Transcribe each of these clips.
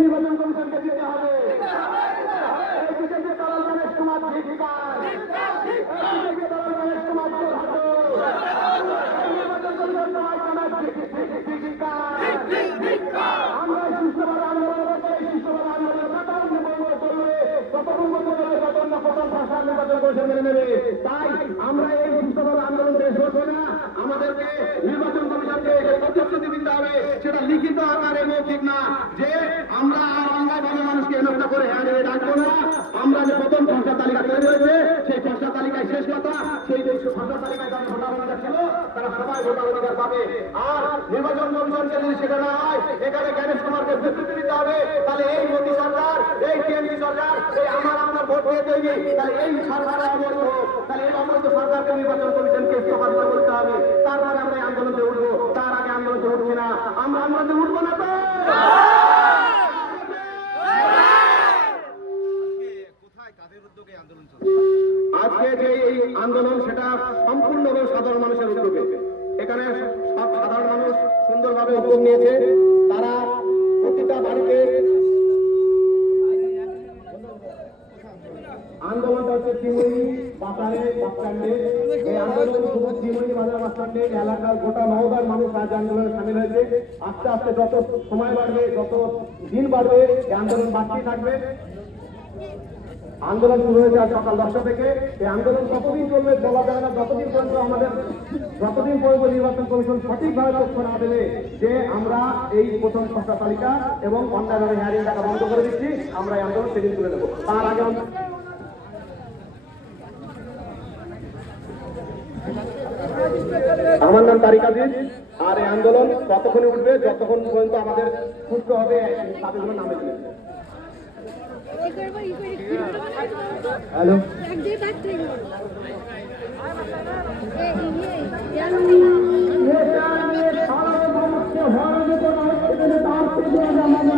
নির্বাচন কমিশনকে দিতে হবে। গণেশ কুমার তাই আমরা এই সুস্থভাবে আন্দোলন শেষ করবো না। আমাদেরকে নির্বাচন কমিশনকে প্রতিশ্রুতি দিতে হবে, সেটা লিখিত আকারে মৌখিক না, যে আমরা আর অন্যায়ভাবে মানুষকে হেনস্থা করে হ্যাঁ ডাকবো না। আমরা যে প্রথম খসড়া তালিকা তৈরি হয়েছে সেই খসড়া তালিকায় শেষ কথা, সেই খসড়া তালিকায় যারা ভোটাধিকার ছিল তারা সবাই ভোটাধিকার পাবে। আর নির্বাচন কমিশনকে যদি সেটা না হয়, এখানে গণেশ কুমারকে বিবৃতি দিতে হবে, তাহলে এই মোদী সরকার, এই টিএমসি সরকার, এই আমার ভোট দিয়ে তৈরি, তাহলে এই সরকার অবৈধ হোক, তাহলে এই অবৈধ সরকারকে নির্বাচন কমিশনকে ইস্তফা দিতে বলতে হবে। তারপরে আমরা এই আন্দোলনে উঠবো, তার আগে আন্দোলনে উঠছি না। আমরা আন্দোলনে উঠবো না তো। আজকে যে এই আন্দোলন, সেটা সম্পূর্ণভাবে সাধারণ মানুষের উদ্যোগে। এখানে সব সাধারণ মানুষ সুন্দরভাবে উদ্যোগ নিয়েছে। তারা প্রতিটা বাড়িতে আন্দোলনটা হচ্ছে চিমনি বাজারে বাসস্ট্যান্ডে। এই আন্দোলন শুধু চিমনি বাজার বাসস্ট্যান্ডে এলাকার গোটা নওগাঁর মানুষ আজ আন্দোলনে সামিল হয়েছে। আস্তে আস্তে যত সময় বাড়বে, যত দিন বাড়বে, এই আন্দোলন বাড়তেই থাকবে। আন্দোলন শুরু হয়েছে আজ সকাল 10টা থেকে। এই আন্দোলন কতদিন চলবে বলা যায় না, যতদিন পর্যন্ত নির্বাচন কমিশন সঠিকভাবে তথ্য না দেবে যে আমরা এই প্রথম খসড়া তালিকা এবং অন্যায়ভাবে হেয়ারিং টাকা বন্ধ করে দিচ্ছি, আমরা এই আন্দোলন সেদিন তুলে দেবো। তার আগে আমার নাম তারিক আজিজ। আর এই আন্দোলন ততক্ষণই উঠবে যতক্ষণ পর্যন্ত আমাদের সুস্থ হবে তাদের নামে দিবে। হ্যালো,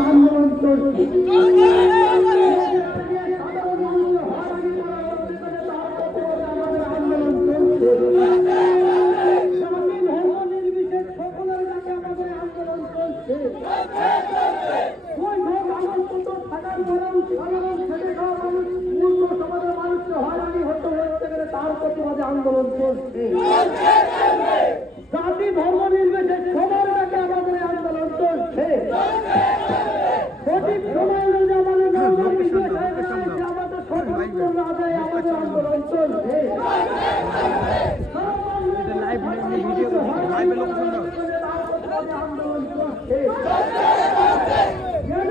আন্দোলন চলছে। আন্দোলন চলছে, জাতি ধর্ম নির্বিশেষে সবার কাছে আমাদের আন্দোলন চলছে। সঠিক সময় অনুযায়ী আমাদের আমাদের সঠিক আমাদের আন্দোলন চলছে। আন্দোলন চলছে।